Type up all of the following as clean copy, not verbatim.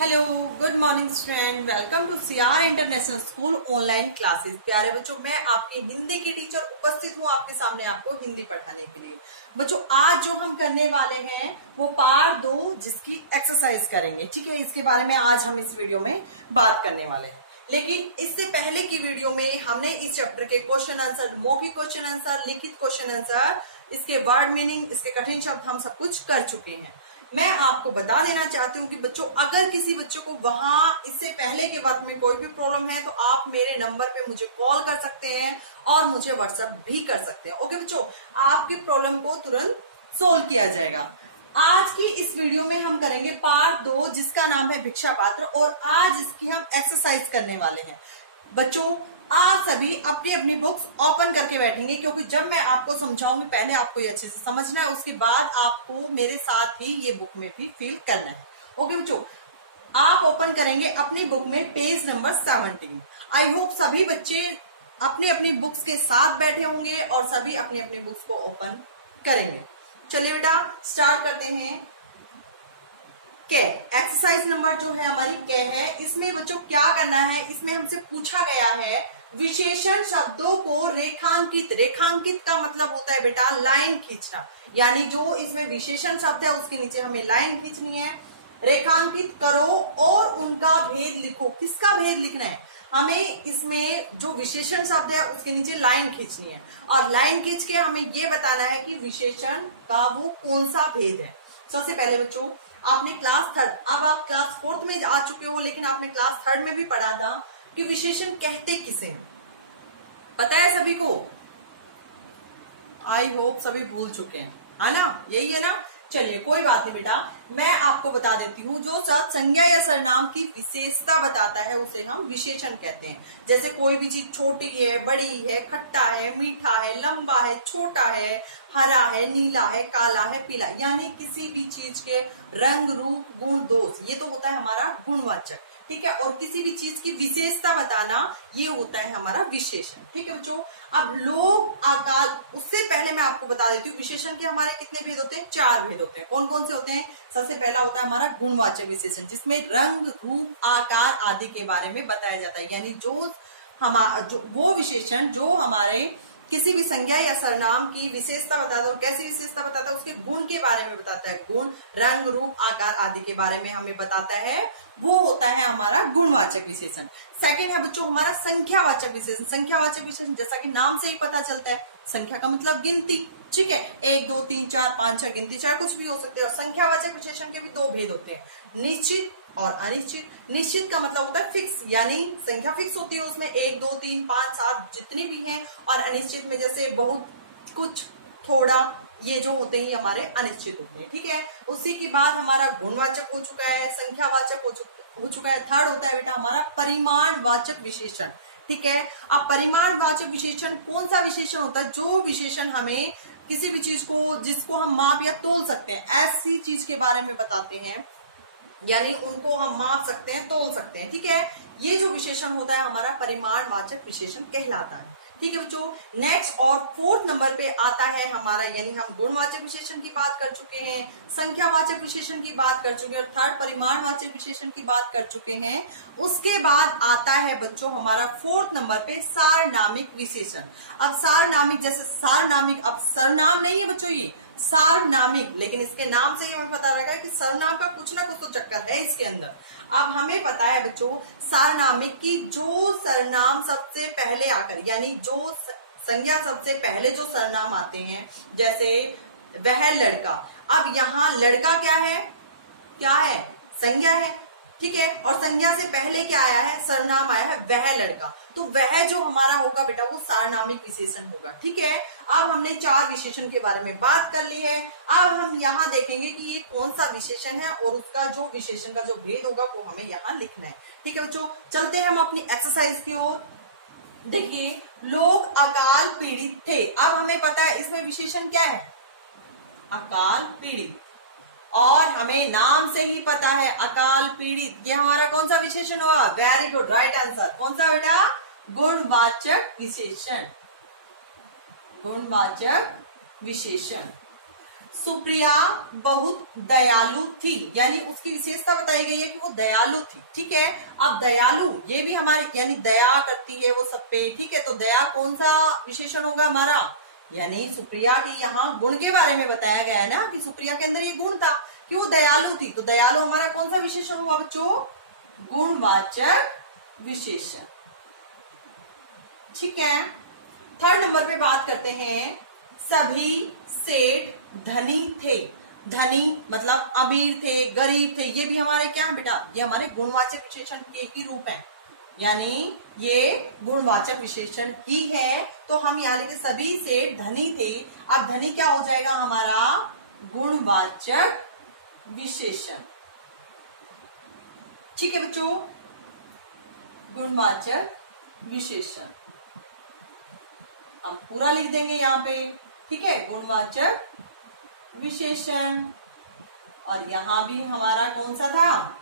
Hello, good morning student. Welcome to CR international school online classes. प्यारे बच्चों, मैं आपकी हिंदी की टीचर उपस्थित हूँ आपके सामने आपको हिंदी पढ़ाने के लिए। बच्चों, आज जो हम करने वाले हैं वो पार्ट 2 जिसकी एक्सरसाइज करेंगे। ठीक है, इसके बारे में आज हम इस वीडियो में बात करने वाले हैं। लेकिन इससे पहले की वीडियो में हमने इस चैप्टर के क्वेश्चन आंसर, मौखिक क्वेश्चन आंसर, लिखित क्वेश्चन आंसर, इसके वर्ड मीनिंग, इसके कठिन शब्द हम सब कुछ कर चुके हैं। मैं आपको बता देना चाहती हूँ कि बच्चों, अगर किसी बच्चों को वहां इससे पहले के वर्क में कोई भी प्रॉब्लम है तो आप मेरे नंबर पे मुझे कॉल कर सकते हैं और मुझे व्हाट्सएप भी कर सकते हैं। ओके बच्चों, आपकी प्रॉब्लम को तुरंत सोल्व किया जाएगा। आज की इस वीडियो में हम करेंगे पार्ट 2 जिसका नाम है भिक्षा पात्र, और आज इसकी हम एक्सरसाइज करने वाले हैं। बच्चों, आप सभी अपनी अपनी बुक्स ओपन करके बैठेंगे, क्योंकि जब मैं आपको समझाऊंगी पहले आपको ये अच्छे से समझना है, उसके बाद आपको मेरे साथ ही ये बुक में भी फील करना है। ओके बच्चों, आप ओपन करेंगे अपनी बुक में पेज नंबर 17। आई होप सभी बच्चे अपने अपनी बुक्स के साथ बैठे होंगे और सभी अपनी अपनी बुक्स को ओपन करेंगे। चलिए बेटा, स्टार्ट करते हैं। के एक्सरसाइज नंबर जो है हमारी के है। इसमें बच्चों क्या करना है, इसमें हमसे पूछा गया है विशेषण शब्दों को रेखांकित। रेखांकित का मतलब होता है बेटा लाइन खींचना, यानी जो इसमें विशेषण शब्द है उसके नीचे हमें लाइन खींचनी है। रेखांकित करो और उनका भेद लिखो। किसका भेद लिखना है हमें? इसमें जो विशेषण शब्द है उसके नीचे लाइन खींचनी है, और लाइन खींच के हमें ये बताना है कि विशेषण का वो कौन सा भेद है। सबसे पहले बच्चों, आपने क्लास 3, अब आप क्लास 4 में आ चुके हो, लेकिन आपने क्लास 3 में भी पढ़ा था कि विशेषण कहते किसे हैं। पता है सभी को? आई होप सभी भूल चुके हैं, है ना? यही है ना? चलिए कोई बात नहीं बेटा, मैं आपको बता देती हूँ। जो शब्द संज्ञा या सर्वनाम की विशेषता बताता है उसे हम विशेषण कहते हैं। जैसे कोई भी चीज छोटी है, बड़ी है, खट्टा है, मीठा है, लंबा है, छोटा है, हरा है, नीला है, काला है, पीला, यानी किसी भी चीज के रंग, रूप, गुण, दोष, ये तो होता है हमारा गुणवाचक। ठीक है, और किसी भी चीज की विशेषता बताना ये होता है हमारा विशेषण। ठीक है बच्चों, अब लोक, आकार, उससे पहले मैं आपको बता देती हूँ विशेषण के हमारे कितने भेद होते हैं? 4 भेद होते हैं। कौन कौन से होते हैं? सबसे पहला होता है हमारा गुणवाचक विशेषण, जिसमें रंग, रूप, आकार आदि के बारे में बताया जाता है, यानी जो वो विशेषण जो हमारे किसी भी संज्ञा या सर्वनाम की विशेषता बताता है, और कैसी विशेषता बताता है, उसके गुण के बारे में बताता है। गुण, रंग, रूप, आकार आदि के बारे में हमें बताता है, वो होता है हमारा गुणवाचक विशेषण। सेकंड है बच्चों हमारा संख्यावाचक विशेषण। संख्यावाचक विशेषण जैसा कि नाम से ही पता चलता है, संख्या का मतलब गिनती। ठीक है, 1 2 3 4 5 6 गिनती, चाहे कुछ भी हो सकते हैं। और संख्यावाचक विशेषण के भी 2 भेद होते हैं, निश्चित और अनिश्चित। निश्चित का मतलब होता है फिक्स, यानी संख्या फिक्स होती है, उसमें 1 2 3 5 7 जितनी भी हैं। और अनिश्चित में जैसे बहुत, कुछ, थोड़ा, ये जो होते हैं हमारे अनिश्चित होते हैं। ठीक है, उसी के बाद हमारा गुणवाचक हो चुका है, संख्यावाचक हो चुका है। थर्ड होता है बेटा हमारा परिमाणवाचक विशेषण। ठीक है, अब परिमाणवाचक विशेषण कौन सा विशेषण होता है? जो विशेषण हमें किसी भी चीज को, जिसको हम माप या तोल सकते हैं, ऐसी चीज के बारे में बताते हैं, यानी उनको हम माप सकते हैं, तोल सकते हैं। ठीक है, ये जो विशेषण होता है हमारा परिमाणवाचक विशेषण कहलाता है। ठीक है बच्चों, नेक्स्ट और 4th नंबर पे आता है हमारा, यानी हम गुणवाचक विशेषण की बात कर चुके हैं, संख्यावाचक विशेषण की बात कर चुके हैं, और 3rd परिमाणवाचक विशेषण की बात कर चुके हैं। उसके बाद आता है बच्चों हमारा 4th नंबर पे सारनामिक विशेषण। अब सारनामिक, जैसे सारनामिक, अब सर्वनाम नहीं है बच्चों ये, सारनामिक, लेकिन इसके नाम से ही हमें पता रहेगा कि सर्वनाम का कुछ ना कुछ तो चक्कर है इसके अंदर। अब हमें पता है बच्चों सारनामिक की जो सर्वनाम सबसे पहले आकर, यानी जो संज्ञा सबसे पहले जो सर्वनाम आते हैं, जैसे वह लड़का। अब यहाँ लड़का क्या है? क्या है? संज्ञा है। ठीक है, और संज्ञा से पहले क्या आया है? सर्वनाम आया है वह लड़का, तो वह जो हमारा होगा बेटा वो सारनामिक विशेषण होगा। ठीक है, अब हमने 4 विशेषण के बारे में बात कर ली है। अब हम यहाँ देखेंगे कि ये कौन सा विशेषण है और उसका जो विशेषण का जो भेद होगा वो हमें यहाँ लिखना है। ठीक है बच्चों, चलते हैं हम अपनी एक्सरसाइज की ओर। देखिए, लोग अकाल पीड़ित थे। अब हमें पता है इसमें विशेषण क्या है? अकाल पीड़ित, और हमें नाम से ही पता है अकाल पीड़ित, ये हमारा कौन सा विशेषण हुआ? Very good, right answer. कौन सा बेटा? गुणवाचक विशेषण। गुणवाचक विशेषण। सुप्रिया बहुत दयालु थी, यानी उसकी विशेषता बताई गई है कि वो दयालु थी। ठीक है, अब दयालु ये भी हमारी यानी दया करती है वो सब पे। ठीक है, तो दया कौन सा विशेषण होगा हमारा, यानी सुप्रिया की यहाँ गुण के बारे में बताया गया है ना कि सुप्रिया के अंदर ये गुण था कि वो दयालु थी। तो दयालु हमारा कौन सा विशेषण हुआ बच्चों, गुणवाचक विशेषण। ठीक है, थर्ड नंबर पे बात करते हैं, सभी सेठ धनी थे। धनी मतलब अमीर थे, गरीब थे, ये भी हमारे क्या है बेटा, ये हमारे गुणवाचक विशेषण के ही रूप हैं, यानी ये गुणवाचक विशेषण ही है। तो हम यहाँ लिखे सभी सेठ धनी थे। अब धनी क्या हो जाएगा हमारा, गुणवाचक विशेषण। ठीक है बच्चों, गुणवाचक विशेषण हम पूरा लिख देंगे यहाँ पे। ठीक है, गुणवाचक विशेषण। और यहां भी हमारा कौन सा था,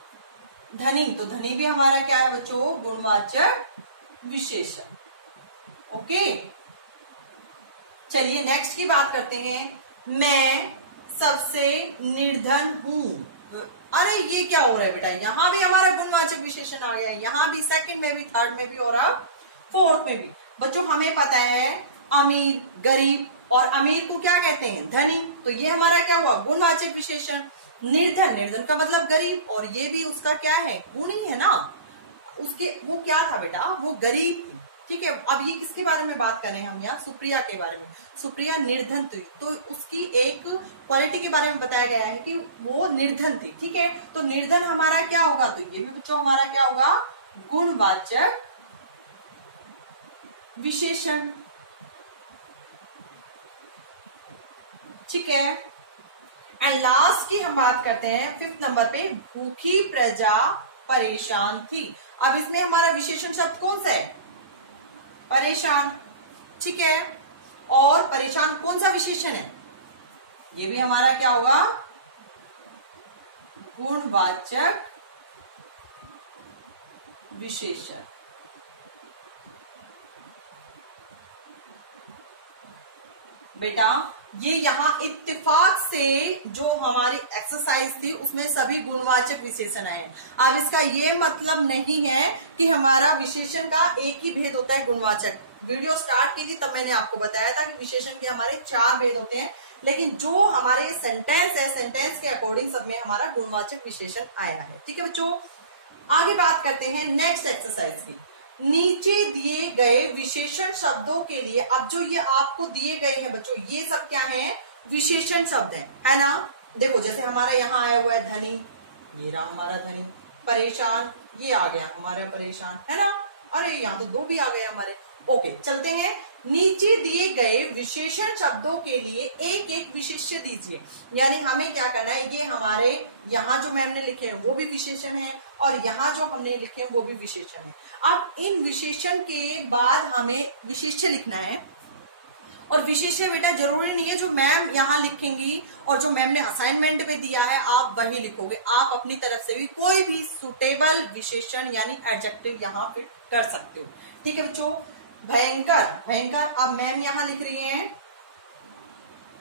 धनी, तो धनी भी हमारा क्या है बच्चों, गुणवाचक विशेषण। ओके, चलिए नेक्स्ट की बात करते हैं, मैं सबसे निर्धन हूं। अरे ये क्या हो रहा है बेटा, यहां भी हमारा गुणवाचक विशेषण आ गया है, यहां भी सेकंड में भी, थर्ड में भी और अब फोर्थ में भी। बच्चों हमें पता है अमीर, गरीब और अमीर को क्या कहते हैं, धनी, तो ये हमारा क्या हुआ, गुणवाचक विशेषण। निर्धन, निर्धन का मतलब गरीब, और ये भी उसका क्या है, गुण ही है ना, उसके वो क्या था बेटा, वो गरीब थी। ठीक है, अब ये किसके बारे में बात कर रहे हैं हम यहाँ, सुप्रिया के बारे में। सुप्रिया निर्धन थी, तो उसकी एक क्वालिटी के बारे में बताया गया है कि वो निर्धन थी। ठीक है, तो निर्धन हमारा क्या होगा, तो ये भी बच्चों हमारा क्या होगा, गुणवाचक विशेषण। ठीक है, एंड लास्ट की हम बात करते हैं फिफ्थ नंबर पे, भूखी प्रजा परेशान थी। अब इसमें हमारा विशेषण शब्द कौन सा है, परेशान। ठीक है, और परेशान कौन सा विशेषण है, ये भी हमारा क्या होगा, गुणवाचक विशेषण। बेटा ये यहाँ इत्तेफाक से जो हमारी एक्सरसाइज थी उसमें सभी गुणवाचक विशेषण आए हैं। अब इसका ये मतलब नहीं है कि हमारा विशेषण का एक ही भेद होता है गुणवाचक। वीडियो स्टार्ट की थी तब मैंने आपको बताया था कि विशेषण के हमारे 4 भेद होते हैं, लेकिन जो हमारे सेंटेंस है सेंटेंस के अकॉर्डिंग सब में हमारा गुणवाचक विशेषण आया है। ठीक है बच्चों, आगे बात करते हैं नेक्स्ट एक्सरसाइज की। नीचे दिए गए विशेषण शब्दों के लिए, अब जो ये आपको दिए गए हैं बच्चों, ये सब क्या है, विशेषण शब्द है ना। देखो जैसे हमारा यहाँ आया हुआ है धनी, ये रहा हमारा धनी। परेशान, ये आ गया हमारा परेशान, है ना। अरे यहाँ तो 2 भी आ गए हमारे। ओके, चलते हैं। नीचे दिए गए विशेषण शब्दों के लिए एक एक विशेष्य दीजिए, यानी हमें क्या करना है, ये हमारे यहाँ जो मैम ने लिखे हैं वो भी विशेषण है और यहाँ जो हमने लिखे हैं वो भी विशेषण है। अब इन विशेषण के बाद हमें विशेष्य लिखना है, और विशेष्य बेटा जरूरी नहीं है जो मैम यहाँ लिखेंगी और जो मैम ने असाइनमेंट में दिया है आप वही लिखोगे, आप अपनी तरफ से भी कोई भी सुटेबल विशेषण यानी एडजेक्टिव यहाँ फिट कर सकते हो। ठीक है बच्चों, भयंकर, भयंकर, अब मैम यहाँ लिख रही हैं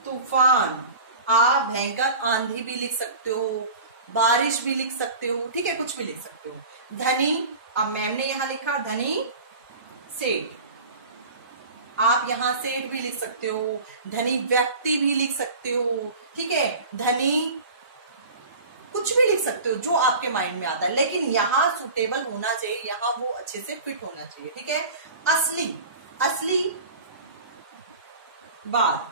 तूफान, आप भयंकर आंधी भी लिख सकते हो, बारिश भी लिख सकते हो, ठीक है, कुछ भी लिख सकते हो। धनी, अब मैम ने यहाँ लिखा धनी सेठ, आप यहाँ सेठ भी लिख सकते हो, धनी व्यक्ति भी लिख सकते हो, ठीक है, धनी कुछ भी लिख सकते हो जो आपके माइंड में आता है, लेकिन यहाँ सुटेबल होना चाहिए, यहाँ वो अच्छे से फिट होना चाहिए। ठीक है, असली, असली बात,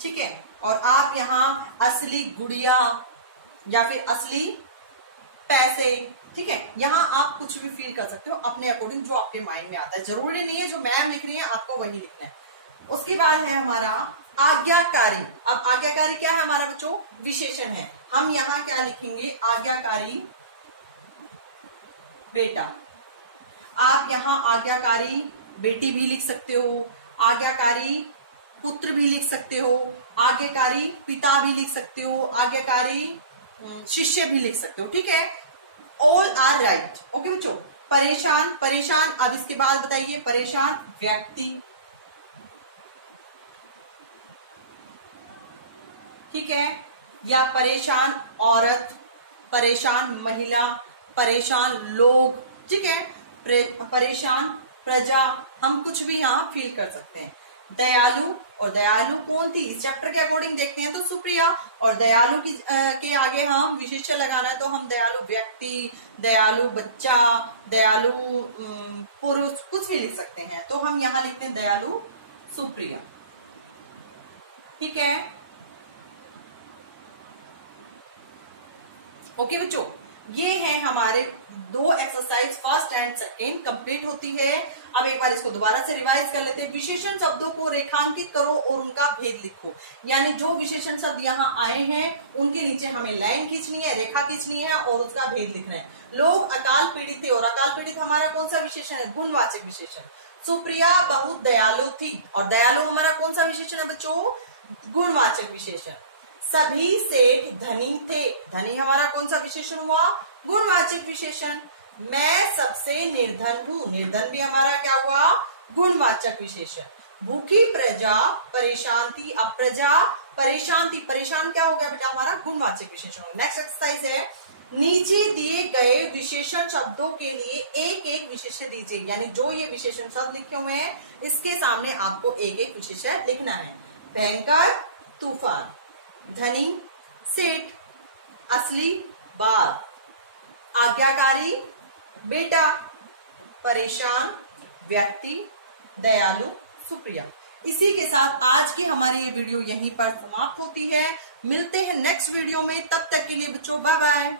ठीक है, और आप यहाँ असली गुड़िया या फिर असली पैसे, ठीक है, यहाँ आप कुछ भी फील कर सकते हो अपने अकॉर्डिंग जो आपके माइंड में आता है, जरूरी नहीं है जो मैम लिख रही है आपको वही लिखना है। उसके बाद है हमारा आज्ञाकारी। अब आज्ञाकारी क्या है हमारा बच्चों, विशेषण है। हम यहाँ क्या लिखेंगे, आज्ञाकारी बेटा, आप यहाँ आज्ञाकारी बेटी भी लिख सकते हो, आज्ञाकारी पुत्र भी लिख सकते हो, आज्ञाकारी पिता भी लिख सकते हो, आज्ञाकारी शिष्य भी लिख सकते हो। ठीक है, ऑल आर राइट। ओके बच्चों, परेशान, परेशान, अब इसके बाद बताइए, परेशान व्यक्ति, ठीक है, या परेशान औरत, परेशान महिला, परेशान लोग, ठीक है, परेशान प्रजा, हम कुछ भी यहाँ फील कर सकते हैं। दयालु, और दयालु कौन थी इस चैप्टर के अकॉर्डिंग देखते हैं तो सुप्रिया, और दयालु के आगे हम विशेषण लगाना है तो हम दयालु व्यक्ति, दयालु बच्चा, दयालु पुरुष, कुछ भी लिख सकते हैं। तो हम यहाँ लिखते हैं दयालु सुप्रिया। ठीक है, ओके बच्चों, ये है हमारे 2 exercise first and second complete होती है। अब एक बार इसको दोबारा से रिवाइज कर लेते हैं। विशेषण शब्दों को रेखांकित करो और उनका भेद लिखो, यानी जो विशेषण शब्द यहाँ आए हैं उनके नीचे हमें लाइन खींचनी है, रेखा खींचनी है और उसका भेद लिखना है। लोग अकाल पीड़ित थे, और अकाल पीड़ित हमारा कौन सा विशेषण है? गुणवाचक विशेषण। सुप्रिया बहुत दयालु थी, और दयालु हमारा कौन सा विशेषण है बच्चों? गुणवाचक विशेषण। सभी सेठ धनी थे, धनी हमारा कौन सा विशेषण हुआ? गुणवाचक विशेषण। मैं सबसे निर्धन हूँ, निर्धन भी हमारा क्या हुआ? गुणवाचक विशेषण। भूखी प्रजा परेशान थी, अब प्रजा परेशान थी, परेशान क्या हो गया बेटा? हमारा गुणवाचक विशेषण। नेक्स्ट एक्सरसाइज है, नीचे दिए गए विशेषण शब्दों के लिए एक एक विशेषण दीजिए, यानी जो ये विशेषण शब्द लिखे हुए हैं इसके सामने आपको एक एक विशेषण लिखना है। भयंकर, तूफान। धनी, सेठ। असली, बात। आज्ञाकारी, बेटा। परेशान, व्यक्ति। दयालु, सुप्रिया। इसी के साथ आज की हमारी ये वीडियो यहीं पर समाप्त होती है। मिलते हैं नेक्स्ट वीडियो में, तब तक के लिए बच्चों बाय बाय।